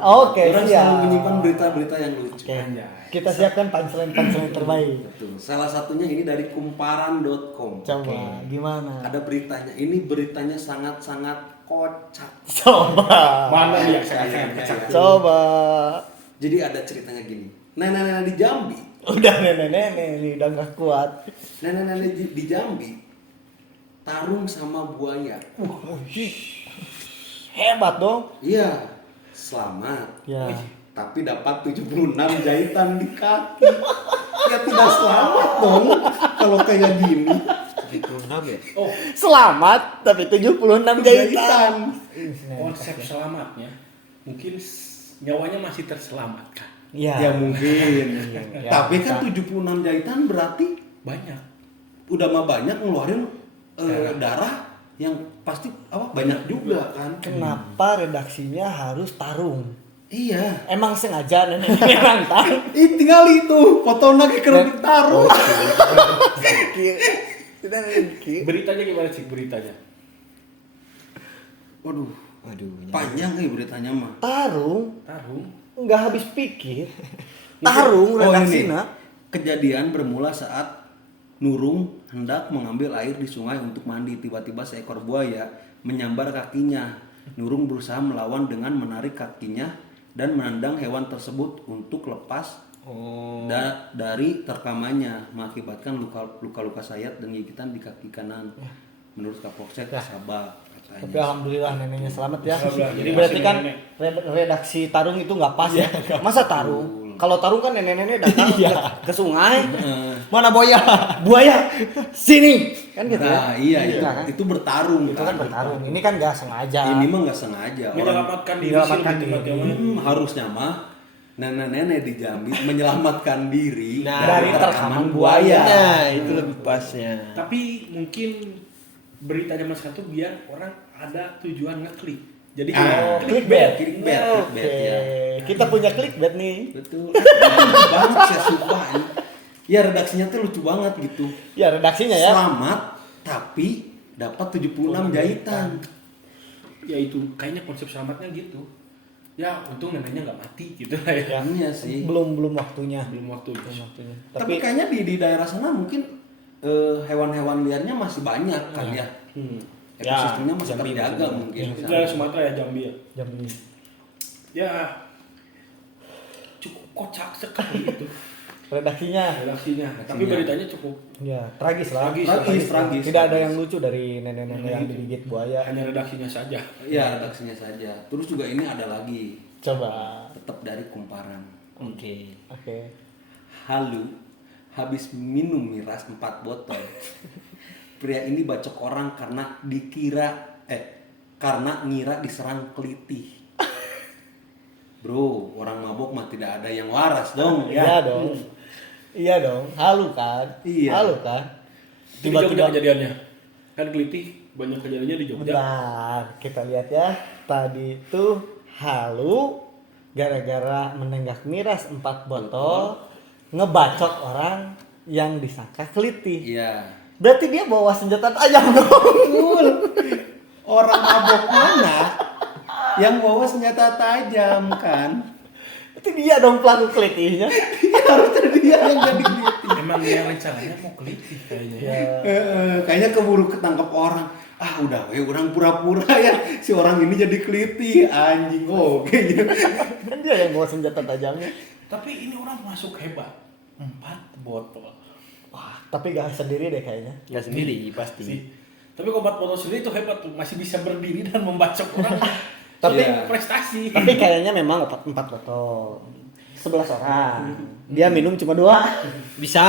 Oke, Orang siap. selalu menyimpan berita-berita yang lucu. Oke. Kita siapkan punchline terbaik. Betul. Salah satunya ini dari kumparan.com. Coba gimana? Ada beritanya. Ini beritanya sangat-sangat kocak. Coba. Mana dia saya kecak. Coba. Jadi ada ceritanya gini. Nenek-nenek di Jambi. Udah nenek-nenek nih udah nggak kuat. Nenek-nenek di Jambi tarung sama buaya. Hebat dong. Iya, selamat. Ya. Tapi dapat 76 jahitan di kaki. Ya tidak selamat dong kalau kayak gini. 76 ya? Oh, Selamat tapi 76 jahitan. konsep selamatnya mungkin nyawanya masih terselamatkan. Ya. Ya mungkin. Ya, Tapi kan bisa. 76 jahitan berarti Banyak. udah mah banyak ngeluarin darah yang pasti banyak juga kan. Kenapa redaksinya harus tarung? Iya. Emang sengaja nenek memang tarung. Tinggal itu foto lagi kerupuk taruh. Tidak lagi. Beritanya gimana sih beritanya? Waduh, Waduh. panjang beritanya mah. Tarung Tarung. nggak habis pikir. Tarung redaksina. Kejadian bermula saat Nurung hendak mengambil air di sungai untuk mandi. Tiba-tiba seekor buaya menyambar kakinya. Nurung berusaha melawan dengan menarik kakinya dan menendang hewan tersebut untuk lepas dari terkamannya, mengakibatkan luka-luka sayat dan gigitan di kaki kanan. Menurut Kapolsek Sabak katanya. Tapi alhamdulillah neneknya selamat ya. Alhamdulillah. Jadi Jadi berarti masih kan nenek. redaksi tarung itu nggak pas ya. Masa tarung? Kalau tarung kan nenek-nenek datang ke sungai. Mana buaya? Buaya. Sini. Kan gitu Nah, ya. iya, kan? itu bertarung. Itu kan bertarung. Ini kan nggak sengaja. Ini mah nggak sengaja. Orang Menyelamatkan diri sih Menyelamatkan lebih tepatnya. diri. harusnya mah nenek-nenek di Jambi menyelamatkan diri Nah, dari terkaman buaya. Nah, itu lebih pasnya. Tapi mungkin berita zaman sekarang tuh biar orang ada tujuan ngeklik. Jadi Clickbait. Clickbait, Oke. ya. Kita punya clickbait nih. Betul. Lucu banget sih sumpah. Ya redaksinya tuh lucu banget gitu. Ya redaksinya ya. Selamat tapi dapat 76 jahitan. ya itu kayaknya konsep selamatnya gitu. Ya untung neneknya nggak mati gitu lah ya. Iya sih. Belum waktunya. Belum waktu. Belum waktunya. Tapi kayaknya di daerah sana mungkin hewan-hewan liarnya masih banyak kan ya. Ekosistemnya masih Jambi terjaga masih mungkin. Itu dari Sumatera ya, Jambi ya. Jam ini. Ya cukup kocak sekali itu Redaksinya. redaksinya. Tapi beritanya cukup Ya, tragis lah. Tragis. Tidak ada yang lucu dari nenek-nenek yang digigit buaya. hanya redaksinya saja. Ya redaksinya saja. Terus juga ini ada lagi. Coba. Tetap dari kumparan. Oke. Oke. Halu habis minum miras 4 botol. Pria ini bacok orang karena ngira diserang kelitih. Bro, orang mabok mah tidak ada yang waras dong ya. Iya dong. Iya dong. Halu kan? Iya. Halu kan? Itu di Jogja kejadiannya. Kan kelitih banyak kejadiannya di Jogja. Bentar, kita lihat ya. Tadi itu halu gara-gara menenggak miras 4 botol ngebacok orang yang disangka kelitih. Iya. Berarti dia bawa senjata tajam dong. Orang mabok mana yang bawa senjata tajam kan? Itu dia dong pelaku kelitihnya. Harusnya dia yang jadi kelitih. Emang dia rencananya mau kelitih kayaknya ya. Ya. Kayaknya keburu ketangkep orang. Udah orang pura-pura ya si orang ini jadi kelitih anjing. Oke gitu. Kan dia yang bawa senjata tajamnya. Tapi ini orang masuk hebat. 4 botol. Wah, tapi gak sendiri deh kayaknya. Nggak sendiri pasti. Sih. Tapi kalau 4 botol sendiri itu hebat tuh, masih bisa berdiri dan membacok orang. Tapi Iya. prestasi. Tapi kayaknya memang 4 botol. 11 orang. Dia minum cuma 2. Bisa.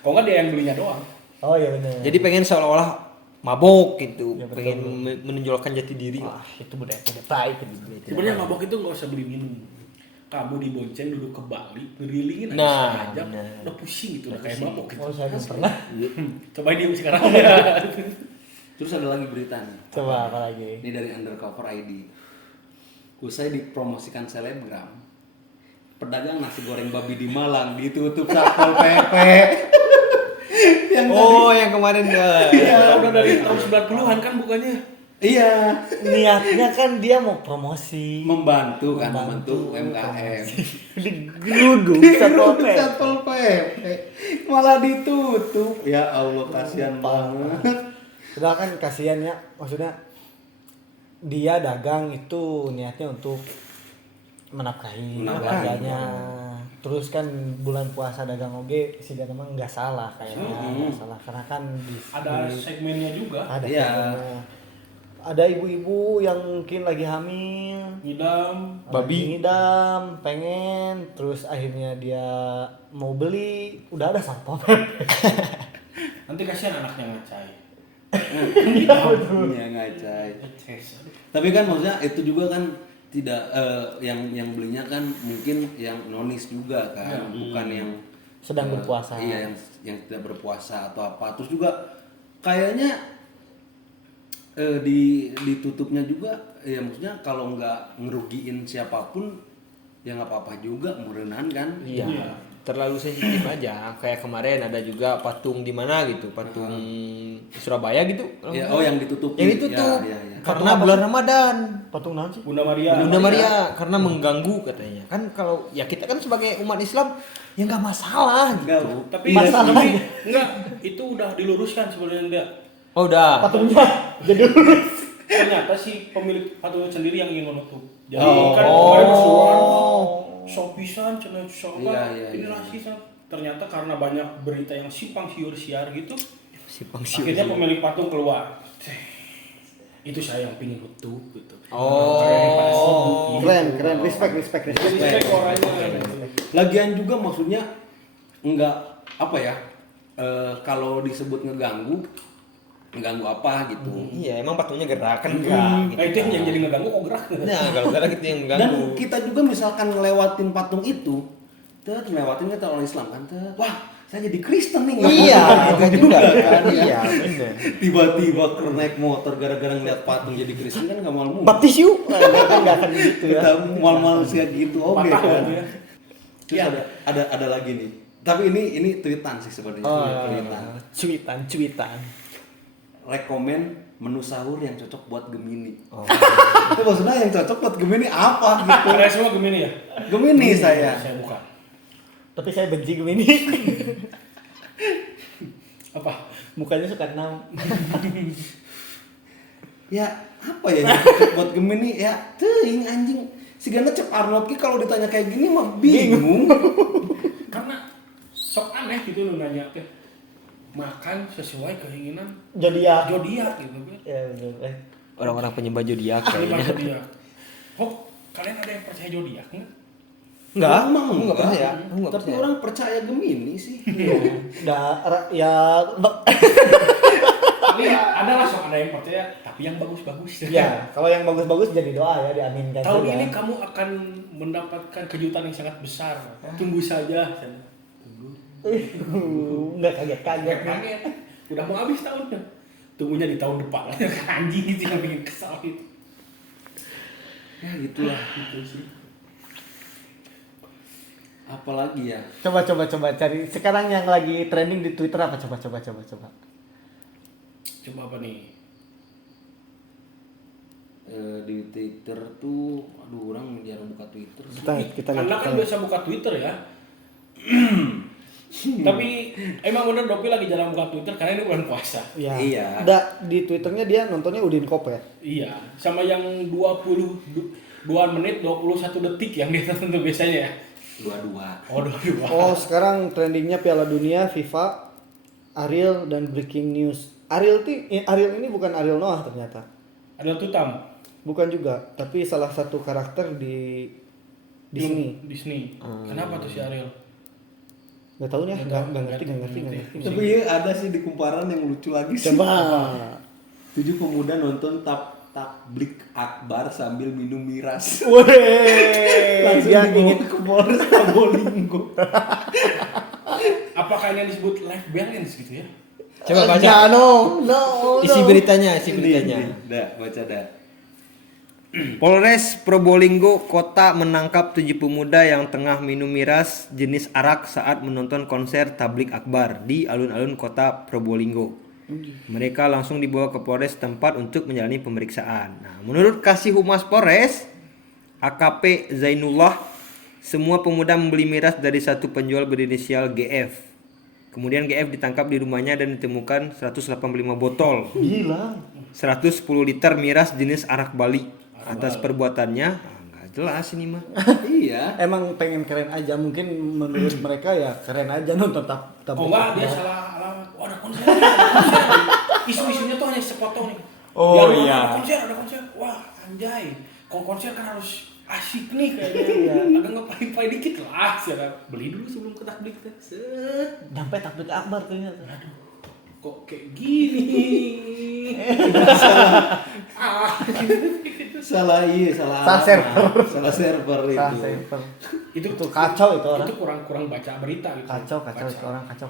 Kok nggak dia yang belinya doang? Oh iya benar. Jadi pengen seolah-olah mabok gitu, Ya, betul. pengen menonjolkan jati diri. wah, itu budaya baik. Sebenarnya mabok itu nggak usah beli minum. Kamu dibonceng duduk ke Bali, ngerilingin Nah, aja, benar. udah pusing gitu, udah kayak mabok gitu. Oh, saya belum pernah. Cobain dia sekarang ya. Terus ada lagi berita nih. Coba apa lagi? Ini dari Undercover ID. Usai dipromosikan selebgram, pedagang nasi goreng babi di Malang ditutup Satpol PP. Yang kemarin Ya udah dari tahun 90-an kan bukannya. Iya, Niatnya kan dia mau promosi. membantu UMKM. Digeruduk Satpol Diruduk PP. Satpol PP. Malah ditutup. Ya Allah, kasihan banget. Udah kan kasihan ya, maksudnya dia dagang itu niatnya untuk menafkahi keluarganya. Terus kan bulan puasa dagang oge sih memang nggak salah kayaknya, nggak salah karena kan Ada segmennya juga. ada Iya. segmennya. Ada ibu-ibu yang mungkin lagi hamil, Ngidam. babi ngidam, pengen, terus akhirnya dia mau beli, udah ada satpol pp. Nanti kasihan anaknya ngacai. Iya, ngacai. Ngeces. Tapi kan maksudnya itu juga kan tidak yang belinya kan mungkin yang nonis juga kan, bukan yang Sedang berpuasa. Iya, yang tidak berpuasa atau apa. Terus juga kayaknya ditutupnya juga ya maksudnya kalau nggak ngerugiin siapapun ya nggak apa-apa juga murenan kan. Iya. Terlalu sensitif aja. Kayak kemarin ada juga patung di mana gitu, patung Surabaya gitu. kalau Ya, nggak oh salah. yang ditutup. Yang ditutup. Ya, ya, ya. Karena bulan Ramadan. Patung naon sih? Bunda Maria. Bunda Maria karena mengganggu katanya. Kan kalau ya kita kan sebagai umat Islam ya nggak masalah Enggak, gitu. Tapi Masalah. tapi enggak, itu udah diluruskan sebenarnya dia. Oh udah. Patungnya jadi lurus. Ternyata si pemilik patungnya sendiri yang ingin menutup. Jadi Oh. kan kemarin kesuruhan sok pisan cenah sok Iya, iya, ini iya. rasis. Ternyata karena banyak berita yang simpang siur gitu, Simpang siur. akhirnya pemilik patung keluar. Itu saya yang pingin tutup gitu. Oh. Daripada sibuk gitu. Keren, respect. Respect orangnya. Lagian juga maksudnya enggak apa ya? Kalau disebut ngeganggu apa gitu. Iya, emang patungnya gerak kan enggak. Nah, itu yang jadi ngeganggu kok gerak. Nah, kalau gerak itu yang Dan mengganggu. kita juga misalkan ngelewatin patung itu, ngelewatin kita orang Islam kan, wah saya jadi Kristen nih. Iya, Gitu enggak juga kan. Iya, benar. Tiba-tiba naik motor gara-gara ngeliat patung jadi Kristen kan nggak mau Baptis yuk. Kan nggak akan gitu ya. kita mal sih gitu oke Patah kan. gitu ya. Terus Iya. ada lagi nih. Tapi ini tweetan sih sebenarnya. Tweetan. Cuitan. Rekomen menu sahur yang cocok buat Gemini. Oh. Itu maksudnya yang cocok buat Gemini apa gitu? Kalian semua Gemini ya? Gemini saya. Saya bukan. Tapi saya benci Gemini. Apa? Mukanya suka enam. Ya apa ya yang cocok buat Gemini ya? Teuing anjing. Si Gana Cep Arnold ki kalau ditanya kayak gini mah bingung. Karena sok aneh gitu lu nanya teh. Makan sesuai keinginan Zodiak. zodiak gitu kan. Ya benar. Orang-orang penyembah zodiak Lima kayaknya. zodiak. Oh, kalian ada yang percaya zodiak nggak? Enggak, Emang aku enggak percaya. enggak. Aku enggak Tapi percaya. orang percaya Gemini sih. Ya Tapi ada lah sok ada yang percaya, tapi yang bagus-bagus. ya, kalau yang bagus-bagus jadi doa ya diaminkan Tahun juga. ini kamu akan mendapatkan kejutan yang sangat besar. Tunggu saja. Nggak kaget-kaget. Nggak kaget. Udah mau habis tahunnya. Tunggunya di tahun depan. Anjing itu yang bikin kesal itu. Ya gitulah gitu sih. Apalagi ya? Coba cari. Sekarang yang lagi trending di Twitter apa? Coba. Coba apa nih? Di Twitter tuh, aduh orang jarang buka Twitter sih. Kita Karena kan lihat. biasa buka Twitter ya. Tapi emang bener Dopi lagi jarang buka Twitter karena ini bulan puasa. Ya. Iya. Di Twitternya dia nontonnya Udin Kop ya. Iya, sama yang 2 menit 21 detik yang dia tonton tuh biasanya ya. Dua-dua. Oh, 22. Oh, sekarang trendingnya Piala Dunia, FIFA, Ariel dan breaking news. Ariel ini bukan Ariel Noah ternyata. Ada Tutam. Bukan juga, tapi salah satu karakter di Disney. Disney. Kenapa tuh si Ariel? Gak tau nih, Nggak nggak tahu. ngerti. Tapi ya ada sih di kumparan yang lucu lagi sih. Coba. 7 pemuda nonton takblik akbar sambil minum miras. Wih, Langsung dia dibawa ingin ke Polres Probolinggo. Apakah ini disebut life balance gitu ya? Coba baca. Ya, no. Isi beritanya. Dah, baca dah. Polres Probolinggo Kota menangkap 7 pemuda yang tengah minum miras jenis arak saat menonton konser tablik akbar di alun-alun Kota Probolinggo. Mereka langsung dibawa ke Polres tempat untuk menjalani pemeriksaan. Nah, menurut Kasih Humas Polres AKP Zainullah, semua pemuda membeli miras dari satu penjual berinisial GF. Kemudian GF ditangkap di rumahnya dan ditemukan 185 botol, Gila. 110 liter miras jenis arak Bali. Atas perbuatannya, nggak jelas ini mah. Iya. Emang pengen keren aja, mungkin menurut mereka ya keren aja nonton Oh enggak, dia salah alamat. Oh, ada konser. Isu-isunya tuh hanya sepotong nih. Oh, Dia iya. Ada konser. Wah, anjay. Kalau konser kan harus asik nih kayaknya. Agak ngepai-pai dikit lah. Siapa beli dulu sebelum ke takbir kita. Set. sampai takbir akbar ternyata. Aduh, kok kayak gini? Salah salah Salah server. salah server itu. Salah server. Itu kacau itu orang. Itu kurang baca berita gitu. Kacau itu orang kacau.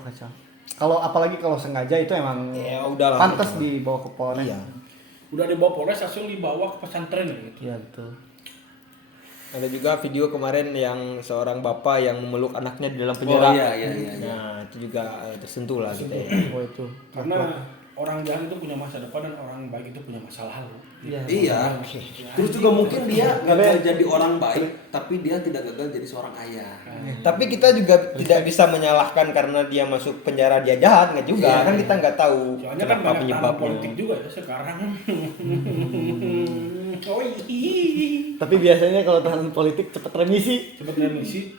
Kalau apalagi kalau sengaja itu emang Ya udahlah. pantas dibawa ke Polres. Iya. Udah dibawa Polres langsung dibawa ke pesantren gitu. Iya betul. Ada juga video kemarin yang seorang bapak yang memeluk anaknya di dalam Oh penjara. iya. Nah, itu juga tersentuh lah gitu ya. Oh itu. Karena orang jahat itu punya masa depan dan orang baik itu punya masa lalu. Iya. Terus juga mungkin dia gagal jadi orang baik, tapi dia tidak gagal jadi seorang ayah. Tapi kita juga tidak bisa menyalahkan karena dia masuk penjara dia jahat, nggak juga. Iya. Kan kita nggak tahu Soalnya kan kenapa banyak penyebabnya. tahun politik juga ya sekarang. Oh iya. Tapi biasanya kalau tahanan politik cepat remisi. Cepet remisi,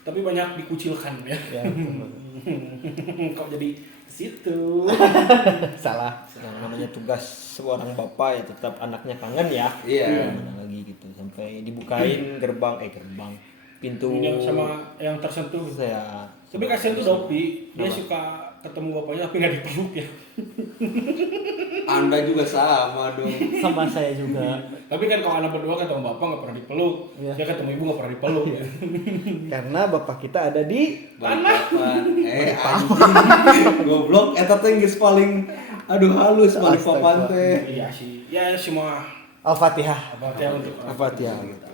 tapi banyak dikucilkan ya. Ya, betul. Kok jadi ke situ? Salah. Yang namanya tugas seorang bapak ya tetap anaknya kangen ya. Iya. Mana lagi gitu sampai dibukain gerbang pintu Yang sama yang tersentuh. saya. Tapi kasihan tuh Dopi, dia suka ketemu bapaknya tapi nggak dipeluk ya. Anda juga sama dong. Sama saya juga. Tapi kan kalau anak berdua ketemu bapak nggak pernah dipeluk, Iya. dia ketemu ibu nggak pernah dipeluk ya. Karena bapak kita ada di Balikpapan. Anjing. Goblok eta teh geus paling aduh halus Balikpapan teh. Iya sih, ya semua Al-Fatihah. apa ya untuk Al-Fatihah gitu.